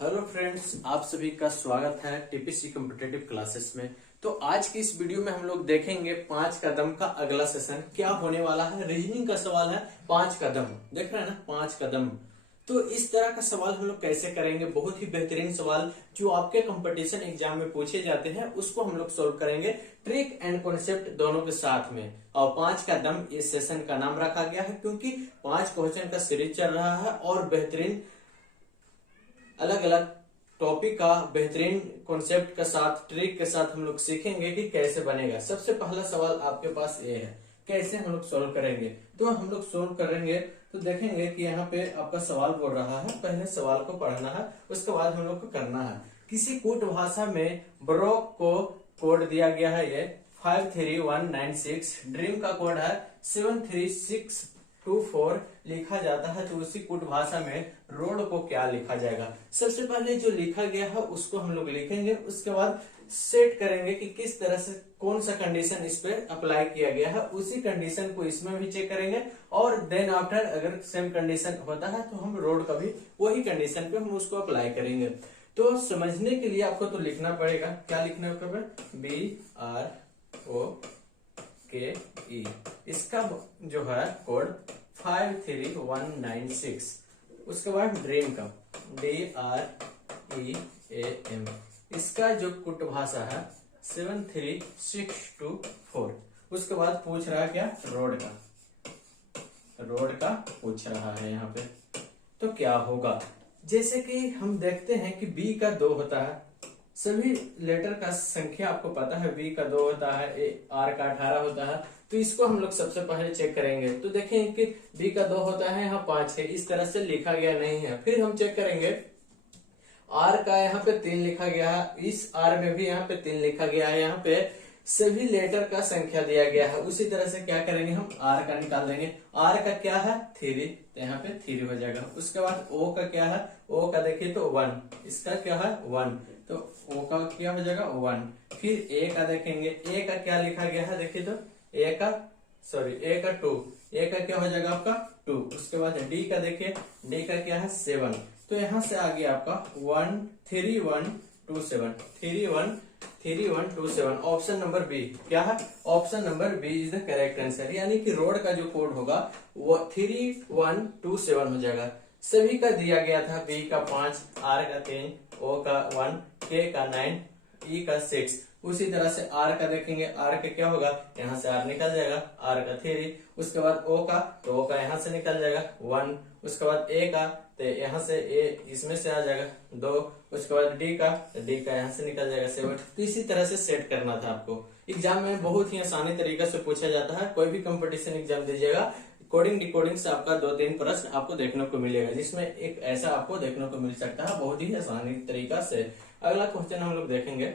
Hello friends, आप सभी का स्वागत है टीपीसी कॉम्पिटिटिव क्लासेस में। तो आज की इस वीडियो में हम लोग देखेंगे 5 कदम का अगला सेशन क्या होने वाला है। रीजनिंग का सवाल है 5 कदम, देख रहे हैं ना 5 कदम। तो इस तरह का सवाल हम लोग कैसे करेंगे, बहुत ही बेहतरीन सवाल जो आपके कंपटीशन एग्जाम में पूछे जाते हैं उसको हम लोग सोल्व करेंगे ट्रिक एंड कॉन्सेप्ट दोनों के साथ में। और 5 कदम इस सेशन का नाम रखा गया है क्योंकि 5 क्वेश्चन का सीरीज चल रहा है और बेहतरीन अलग अलग टॉपिक का बेहतरीन कॉन्सेप्ट के साथ ट्रिक के साथ हम लोग सीखेंगे कि कैसे बनेगा। सबसे पहला सवाल आपके पास ये है, कैसे हम लोग सोल्व करेंगे। तो हम लोग सोल्व करेंगे तो देखेंगे कि यहाँ पे आपका सवाल बोल रहा है, पहले सवाल को पढ़ना है, उसके बाद हम लोग को करना है। किसी कूट भाषा में ब्रोक को कोड दिया गया है ये 53196, ड्रीम का कोड है 73624 लिखा जाता है। तो उसी कूट भाषा में रोड को क्या लिखा जाएगा। सबसे पहले जो लिखा गया है उसको हम लोग लिखेंगे, उसके बाद सेट करेंगे कि किस तरह से कौन सा कंडीशन इस पे अप्लाई किया गया है, उसी कंडीशन को इसमें भी चेक करेंगे। और देन आफ्टर अगर सेम कंडीशन होता है तो हम रोड का भी वही कंडीशन पे हम उसको अप्लाई करेंगे। तो समझने के लिए आपको तो लिखना पड़ेगा, क्या लिखना पड़ेगा, BROKE। इसका जो है कोड 53196, उसके बाद ड्रीम का DREAM, इसका जो कुट भाषा है 73624। उसके बाद पूछ रहा है क्या, रोड का पूछ रहा है यहाँ पे। तो क्या होगा, जैसे कि हम देखते हैं कि बी का 2 होता है, सभी लेटर का संख्या आपको पता है, बी का 2 होता है, आर का 18 होता है। तो इसको हम लोग सबसे पहले चेक करेंगे। तो देखें कि बी का 2 होता है, यहाँ 5 है, इस तरह से लिखा गया नहीं है। फिर हम चेक करेंगे आर का यहाँ पे 3 लिखा गया है, इस आर में भी यहाँ पे 3 लिखा गया है, यहाँ पे सभी लेटर का संख्या दिया गया है। उसी तरह से क्या करेंगे, हम आर का निकाल देंगे। आर का क्या है 3, तो यहाँ पे 3 हो जाएगा। उसके बाद ओ का क्या है, ओ का देखिए तो 1, इसका क्या है 1, तो ओ का क्या हो जाएगा 1। फिर ए का देखेंगे, ए का क्या लिखा गया है, देखिए तो ए का 2, ए का क्या हो जाएगा आपका 2। उसके बाद डी का देखिए, डी का क्या है 7। तो यहाँ से आ गया आपका 3127। ऑप्शन नंबर बी क्या है, option number B is the correct answer. यानी कि रोड का जो कोड होगा वो 3127 हो जाएगा। सभी का दिया गया था, बी का 5, आर का 3, ओ का 1, के का 9, ई का 6। उसी तरह से आर का देखेंगे, आर का क्या होगा, यहाँ से आर निकल जाएगा, आर का 3। उसके बाद ओ का, तो ओ का यहाँ से निकल जाएगा 1। उसके बाद ए का, तो यहाँ से ए इसमें से आ जाएगा 2। उसके बाद डी का, तो डी का यहाँ से निकल जाएगा 7। तो इसी तरह से सेट करना था आपको। एग्जाम में बहुत ही आसानी तरीके से पूछा जाता है। कोई भी कंपटीशन एग्जाम दीजिएगा, कोडिंग डिकोडिंग से आपका 2-3 प्रश्न आपको देखने को मिलेगा, जिसमें एक ऐसा आपको देखने को मिल सकता है बहुत ही आसानी तरीका से। अगला क्वेश्चन हम लोग देखेंगे,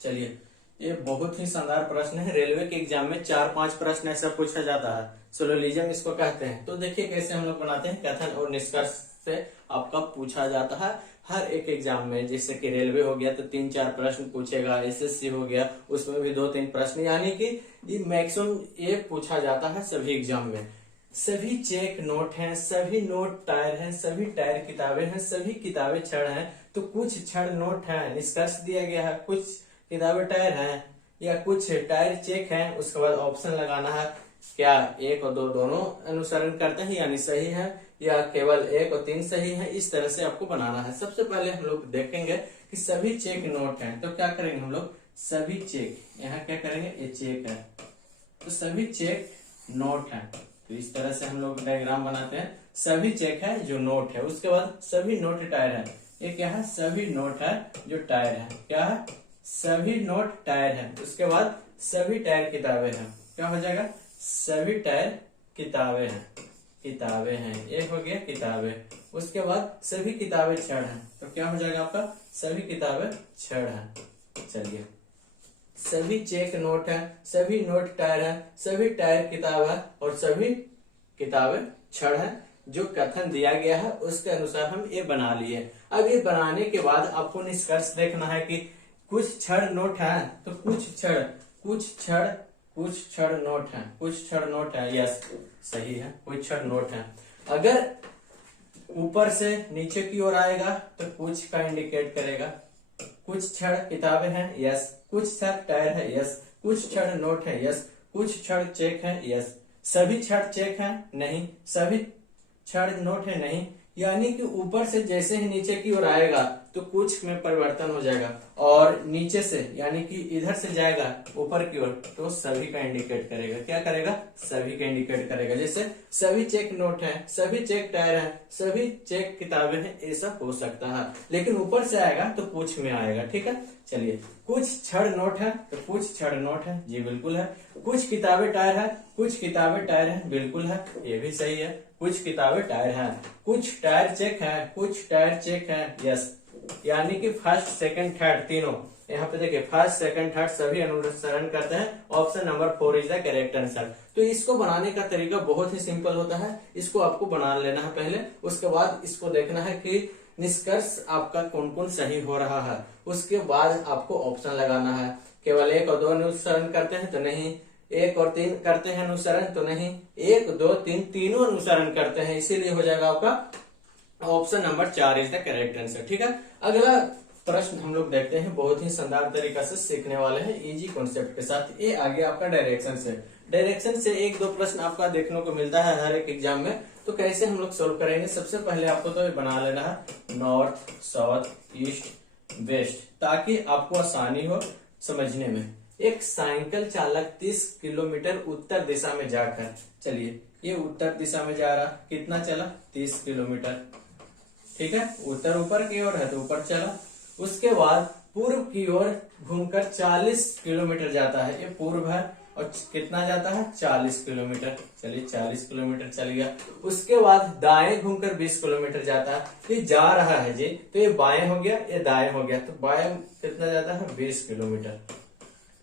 चलिए ये बहुत ही शानदार प्रश्न है। रेलवे के एग्जाम में 4-5 प्रश्न ऐसा पूछा जाता है, सोलोलिज्म इसको कहते हैं। तो देखिए कैसे हम लोग बनाते हैं, कथन और निष्कर्ष से आपका पूछा जाता है हर एक एग्जाम में। जैसे कि रेलवे हो गया तो 3-4 प्रश्न पूछेगा, एसएससी हो गया उसमें भी 2-3 प्रश्न, यानी कि ये मैक्सिमम ये पूछा जाता है सभी एग्जाम में। सभी चेक नोट हैं, सभी नोट टायर हैं, सभी टायर किताबें हैं, सभी किताबें छड़ हैं। तो कुछ छड़ नोट है, निष्कर्ष दिया गया है, कुछ किताबें टायर हैं या कुछ टायर चेक हैं। उसके बाद ऑप्शन लगाना है, क्या 1 और 2 दोनों अनुसरण करते हैं यानी सही है, या केवल 1 और 3 सही है। इस तरह से आपको बनाना है। सबसे पहले हम लोग देखेंगे कि सभी चेक नोट हैं। तो क्या करेंगे हम लोग, सभी चेक, यहाँ क्या करेंगे, ये चेक है तो सभी चेक नोट है। तो इस तरह से हम लोग डायग्राम बनाते हैं, सभी चेक है जो नोट है। उसके बाद सभी नोट टायर है, ये क्या है, सभी नोट है जो टायर है, क्या है, सभी नोट टायर है। उसके बाद सभी टायर किताबें हैं, क्या हो जाएगा, सभी टायर किताबें हैं, ये हो गया किताबें। उसके बाद सभी किताबें छड़ हैं, तो क्या हो जाएगा आपका, सभी किताबें छड़ हैं। चलिए सभी चेक नोट है, सभी नोट टायर है, सभी टायर किताब है और सभी किताबें छड़ है। जो कथन दिया गया है उसके अनुसार हम ये बना लिए। अब ये बनाने के बाद आपको निष्कर्ष देखना है कि कुछ छड़ नोट है, तो कुछ छड़ नोट है, यस सही है, कुछ छड़ नोट है। अगर ऊपर से नीचे की ओर आएगा तो कुछ का इंडिकेट करेगा। कुछ छड़ किताबें हैं, यस। कुछ छड़ टायर है, यस। कुछ छड़ नोट है, यस। कुछ छड़ चेक है, यस। सभी छड़ चेक है, नहीं। सभी छड़ नोट है, नहीं। यानी कि ऊपर से जैसे ही नीचे की ओर आएगा तो कुछ में परिवर्तन हो जाएगा, और नीचे से यानी कि इधर से जाएगा ऊपर की ओर तो सभी का इंडिकेट करेगा। क्या करेगा? सभी का इंडिकेट करेगा। जैसे सभी चेक नोट है, सभी चेक टायर है, सभी चेक किताबें हैं, ऐसा हो सकता है। लेकिन ऊपर से आएगा तो कुछ में आएगा। ठीक है, चलिए। कुछ छड़ नोट है तो कुछ छड़ नोट है, जी बिल्कुल है। कुछ किताबें टायर है, कुछ किताबें टायर है, बिल्कुल है, ये भी सही है। कुछ किताबें टायर है। कुछ टायर चेक है, कुछ टायर चेक है, यस। यानी कि फर्स्ट सेकंड थर्ड तीनों, यहाँ पे देखिए फर्स्ट सेकंड थर्ड सभी अनुसरण करते हैं। Option number 4 is the correct answer. तो इसको बनाने का तरीका बहुत ही सिंपल होता है। इसको आपको बना लेना है पहले, उसके बाद इसको देखना है कि निष्कर्ष आपका कौन कौन सही हो रहा है। उसके बाद आपको ऑप्शन लगाना है। केवल 1 और 2 अनुसरण करते हैं तो नहीं, 1 और 3 करते हैं अनुसरण तो नहीं, 1 2 3 तीनों अनुसरण करते हैं, इसीलिए हो जाएगा आपका option number 4 is the correct answer. ठीक है, अगला प्रश्न हम लोग देखते हैं। बहुत ही शानदार तरीका से सीखने वाले हैं, इजी कॉन्सेप्ट के साथ। ये आगे आपका डायरेक्शन से, डायरेक्शन से 1-2 प्रश्न आपका देखने को मिलता है हर एक एग्जाम में। तो कैसे हम लोग सोल्व करेंगे? सबसे पहले आपको तो बना लेना है नॉर्थ, साउथ, ईस्ट, वेस्ट, ताकि आपको आसानी हो समझने में। एक साइकिल चालक 30 किलोमीटर उत्तर दिशा में जाकर, चलिए ये उत्तर दिशा में जा रहा, कितना चला? 30 किलोमीटर। ठीक है, उत्तर ऊपर की ओर है तो ऊपर चला। उसके बाद पूर्व की ओर घूमकर 40 किलोमीटर जाता है, ये पूर्व है, और कितना जाता है? 40 किलोमीटर। चलिए 40 किलोमीटर चल गया। उसके बाद दाएं घूमकर 20 किलोमीटर जाता है, ये जा रहा है जी, तो ये बाएं हो गया, ये दाएं हो गया, तो बाएं कितना जाता है? 20 किलोमीटर।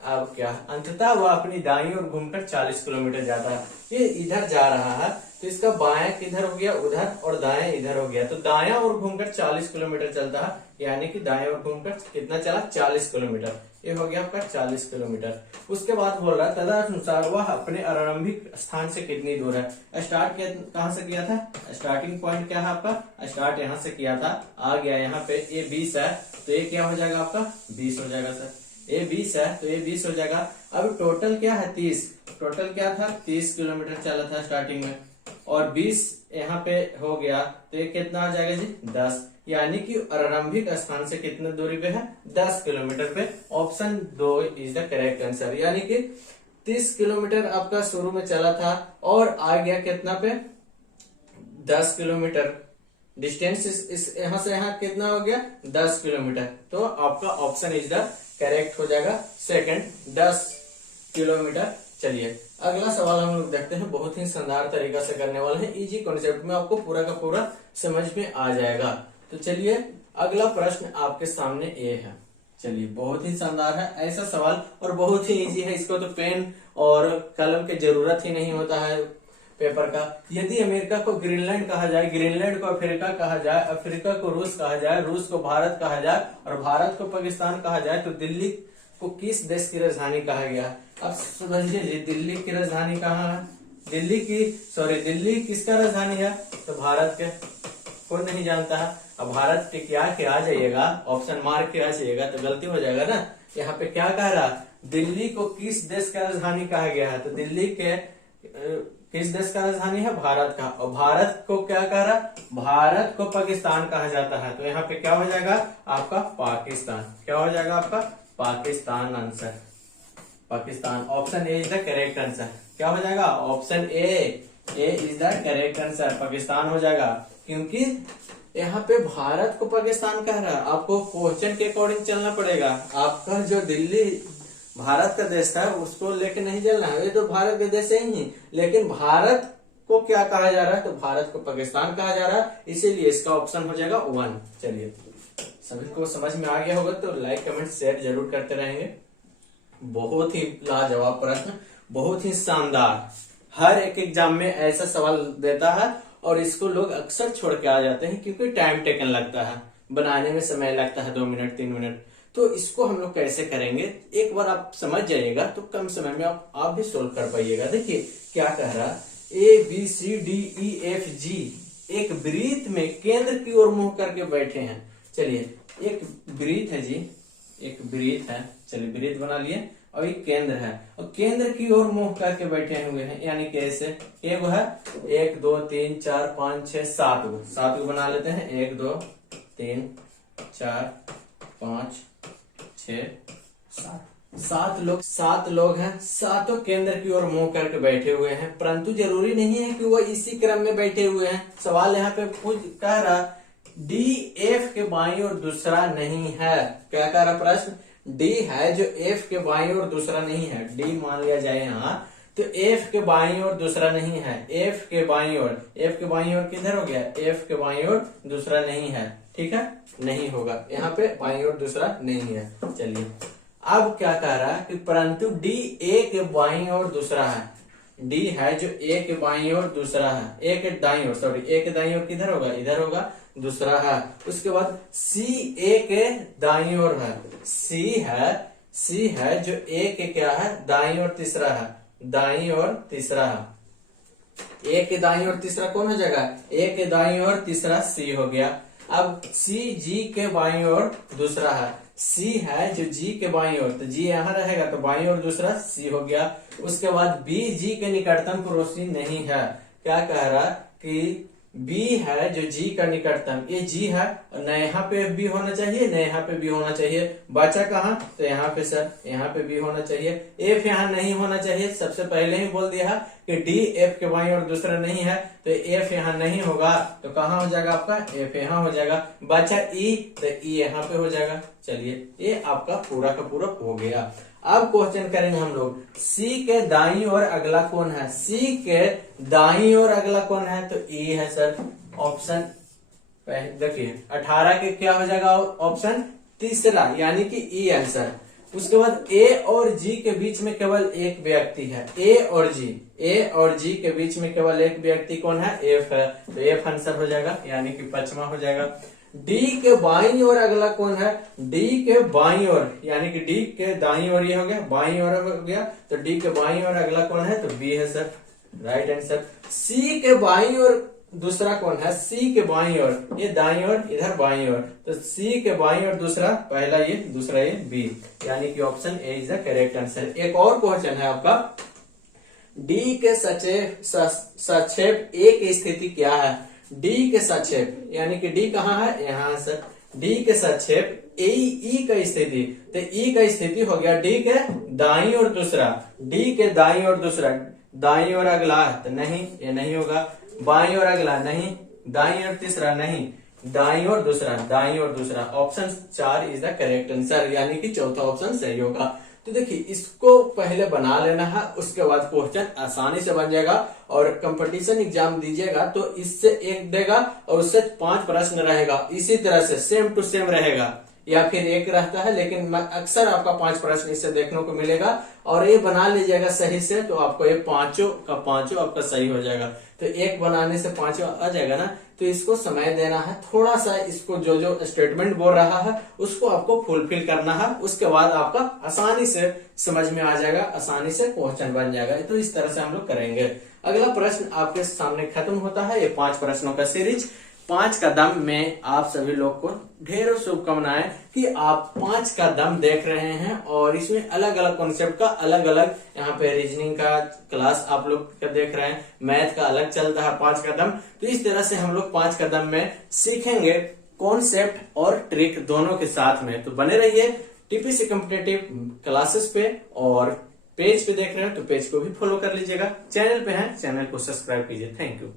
अब क्या, अंततः वह अपनी दाईं ओर घूमकर 40 किलोमीटर जाता है। ये इधर जा रहा है तो इसका बायां किधर हो गया? उधर, और दाएं इधर हो गया, तो दायां ओर घूमकर 40 किलोमीटर चलता है, यानी कि दाएं ओर घूमकर कितना चला? 40 किलोमीटर। ये हो गया आपका 40 किलोमीटर। उसके बाद बोल रहा है तदनुसार वह अपने आरंभिक स्थान से कितनी दूर है। स्टार्ट कहाँ से किया था? स्टार्टिंग पॉइंट क्या है आपका? स्टार्ट यहाँ से किया था, आ गया यहाँ पे, ये 20 है, तो ये क्या हो जाएगा आपका? 20 हो जाएगा सर। ये 20 है तो ये 20 हो जाएगा। अब टोटल क्या है? 30। टोटल क्या था? 30 किलोमीटर चला था स्टार्टिंग में, और 20 यहाँ पे हो गया, तो ये कितना आ जाएगा जी? 10। यानी कि आरंभिक स्थान से कितने दूरी पे है? 10 किलोमीटर पे। Option 2 is the correct answer. यानी कि 30 किलोमीटर आपका शुरू में चला था और आ गया कितना पे? 10 किलोमीटर। डिस्टेंस इस यहाँ से यहाँ कितना हो गया? 10 किलोमीटर। तो आपका ऑप्शन इज द करेक्ट हो जाएगा सेकंड, 10 किलोमीटर। चलिए अगला सवाल हम लोग देखते हैं। बहुत ही शानदार तरीका से करने वाले हैं, इजी कॉन्सेप्ट में, आपको पूरा का पूरा समझ में आ जाएगा। तो चलिए अगला प्रश्न आपके सामने ये है। चलिए बहुत ही शानदार है ऐसा सवाल, और बहुत ही इजी है। इसको तो पेन और कलम की जरूरत ही नहीं होता है पेपर का। यदि अमेरिका को ग्रीनलैंड कहा जाए, ग्रीनलैंड को अफ्रीका कहा जाए, अफ्रीका को रूस कहा जाए, रूस को भारत कहा जाए, और भारत को पाकिस्तान कहा जाए, तो दिल्ली को किस देश की राजधानी कहा गया? अब समझिए जी, दिल्ली की राजधानी कहाँ है? दिल्ली किसका राजधानी है? तो भारत के। कोई नहीं जानता है। अब भारत के क्या के आ जाइएगा, ऑप्शन मार्क के आ जाइएगा तो गलती हो जाएगा ना। यहाँ पे क्या कह रहा? दिल्ली को किस देश का राजधानी कहा गया है? तो दिल्ली के किस देश का राजधानी है? भारत का। और भारत को क्या कह रहा? भारत को पाकिस्तान कहा जाता है, तो यहाँ पे क्या हो जाएगा आपका? पाकिस्तान। क्या हो जाएगा आपका? Pakistan answer. Pakistan, option A is the correct answer. क्या हो जाएगा? Option A is the correct answer, Pakistan हो जाएगा। क्योंकि यहाँ पे भारत को पाकिस्तान कह रहा है, आपको क्वेश्चन के अकॉर्डिंग चलना पड़ेगा। आपका जो दिल्ली भारत का देश था उसको लेके नहीं चलना है, ये तो भारत के देश ही नहीं, लेकिन भारत को क्या कहा जा रहा है? तो भारत को पाकिस्तान कहा जा रहा है, इसीलिए इसका ऑप्शन हो जाएगा 1। चलिए सभी को समझ में आ गया होगा तो लाइक कमेंट शेयर जरूर करते रहेंगे। बहुत ही लाजवाब प्रश्न, बहुत ही शानदार, हर एक एग्जाम में ऐसा सवाल देता है और इसको लोग अक्सर छोड़ के आ जाते हैं क्योंकि टाइम टेकन लगता है, बनाने में समय लगता है 2 मिनट 3 मिनट। तो इसको हम लोग कैसे करेंगे, एक बार आप समझ जाइएगा तो कम समय में आप भी सोल्व कर पाइएगा। देखिए क्या कह रहा, A B C D E F G एक वृत्त में केंद्र की ओर मुंह करके बैठे हैं। चलिए, एक वृत्त है जी, एक वृत्त है, चलिए वृत्त बना लिए, और एक केंद्र है, और केंद्र की ओर मुंह करके बैठे हुए हैं, यानी कि ऐसे एक है 1 2 3 4 5 6 7 गो, 7 गो बना लेते हैं, 1 2 3 4 5 6 7 7 लोग हैं, सातों केंद्र की ओर मुंह करके बैठे हुए हैं, परंतु जरूरी नहीं है कि वह इसी क्रम में बैठे हुए हैं। सवाल यहाँ पे पूछ कह रहा डी एफ के बाईं ओर दूसरा नहीं है। क्या कह रहा प्रश्न? डी है जो एफ के बाईं ओर दूसरा नहीं है, डी मान लिया जाए यहाँ, तो एफ के बाईं ओर दूसरा नहीं है, एफ के बाईं ओर, एफ के बाईं ओर किधर हो गया? एफ के बाईं ओर दूसरा नहीं है, ठीक है, नहीं होगा, यहाँ पे बाईं ओर दूसरा नहीं है। चलिए, अब क्या कह रहा है कि परंतु डी ए के बाईं ओर दूसरा है, डी है जो ए के बाईं ओर दूसरा है, ए के दाईं ओर, सॉरी ए के दाईं ओर किधर होगा? इधर होगा, दूसरा है। उसके बाद सी ए के दाईं ओर है, सी है जो ए के क्या है? दाईं ओर तीसरा है, दाईं ओर तीसरा है। ए के दाईं ओर तीसरा कौन हो जाएगा? ए के दाईं ओर तीसरा सी हो गया। अब सी जी के बाईं ओर दूसरा है, सी है जो जी के बाईं ओर, तो जी यहाँ रहेगा, तो बाईं ओर दूसरा सी हो गया। उसके बाद बी जी के निकटतम पड़ोसी नहीं है। क्या कह रहा कि बी है जो जी का निकटतम, ये जी है, और न यहाँ पे बी होना चाहिए, न यहाँ पे बी होना चाहिए, बचा कहाँ? तो यहाँ पे सर, यहाँ पे बी होना चाहिए। एफ यहाँ नहीं होना चाहिए, सबसे पहले ही बोल दिया कि डी एफ के बाईं ओर दूसरा नहीं है, तो एफ यहाँ नहीं होगा, तो कहाँ हो जाएगा आपका? एफ यहाँ हो जाएगा। बचा ई, तो ई यहाँ पे हो जाएगा। चलिए, ये आपका पूरा का पूरा हो गया। अब क्वेश्चन करेंगे हम लोग, सी के दाईं ओर अगला कौन है? सी के दाईं ओर अगला कौन है? तो ई है सर, ऑप्शन देखिए 18 के क्या हो जाएगा? ऑप्शन तीसरा, यानी कि ई आंसर। उसके बाद ए और जी के बीच में केवल एक व्यक्ति है, ए और जी के बीच में केवल एक व्यक्ति कौन है? एफ है, तो एफ आंसर हो जाएगा, यानी कि 5वां हो जाएगा। डी के बाईं ओर अगला कौन है? डी के बाईं ओर, यानी कि डी के दाईं ओर ये हो गया, बाईं ओर हो गया, तो डी के बाईं ओर अगला कौन है? तो बी है सर, राइट आंसर। सी के बाईं ओर दूसरा कौन है? सी के बाईं ओर, ये दाईं ओर, इधर बाईं ओर, तो सी के बाईं ओर दूसरा, पहला ये, दूसरा ये, बी, यानी कि option A is the correct answer. एक और क्वेश्चन है आपका, डी के सक्षेप ए की स्थिति क्या है? डी के सक्षेप, यानी कि डी कहाँ है? यहाँ सर, डी के सक्षेप ई का स्थिति, तो ई का स्थिति हो गया डी के दाईं ओर दूसरा, डी के दाईं ओर दूसरा, दाईं ओर अगला है तो नहीं, ये नहीं होगा, बाईं ओर अगला नहीं, दाईं ओर तीसरा नहीं, दाईं ओर दूसरा, दाईं ओर दूसरा, option 4 is the correct answer, यानी कि चौथा ऑप्शन सही होगा। तो देखिए, इसको पहले बना लेना है, उसके बाद क्वेश्चन आसानी से बन जाएगा, और कंपटीशन एग्जाम दीजिएगा तो इससे एक देगा और उससे 5 प्रश्न रहेगा, इसी तरह से सेम टू सेम रहेगा, या फिर एक रहता है, लेकिन अक्सर आपका 5 प्रश्न इससे देखने को मिलेगा, और ये बना लीजिएगा सही से, तो आपको ये पांचों का पांचों आपका सही हो जाएगा। तो एक बनाने से 5 आ जाएगा ना, तो इसको समय देना है थोड़ा सा, इसको जो जो स्टेटमेंट बोल रहा है उसको आपको फुलफिल करना है, उसके बाद आपका आसानी से समझ में आ जाएगा, आसानी से क्वेश्चन बन जाएगा। तो इस तरह से हम लोग करेंगे। अगला प्रश्न आपके सामने खत्म होता है ये 5 प्रश्नों का सीरीज। 5 का दम में आप सभी लोग को ढेरों शुभकामनाएं कि आप 5 का दम देख रहे हैं, और इसमें अलग अलग कॉन्सेप्ट का अलग अलग, यहाँ पे रीजनिंग का क्लास आप लोग का देख रहे हैं, मैथ का अलग चलता है 5 का दम। तो इस तरह से हम लोग 5 का दम में सीखेंगे कॉन्सेप्ट और ट्रिक दोनों के साथ में। तो बने रहिए टीपीसी कॉम्पिटिटिव क्लासेस पे, और पेज पे देख रहे हैं तो पेज को भी फॉलो कर लीजिएगा, चैनल पे हैं चैनल को सब्सक्राइब कीजिए। Thank you.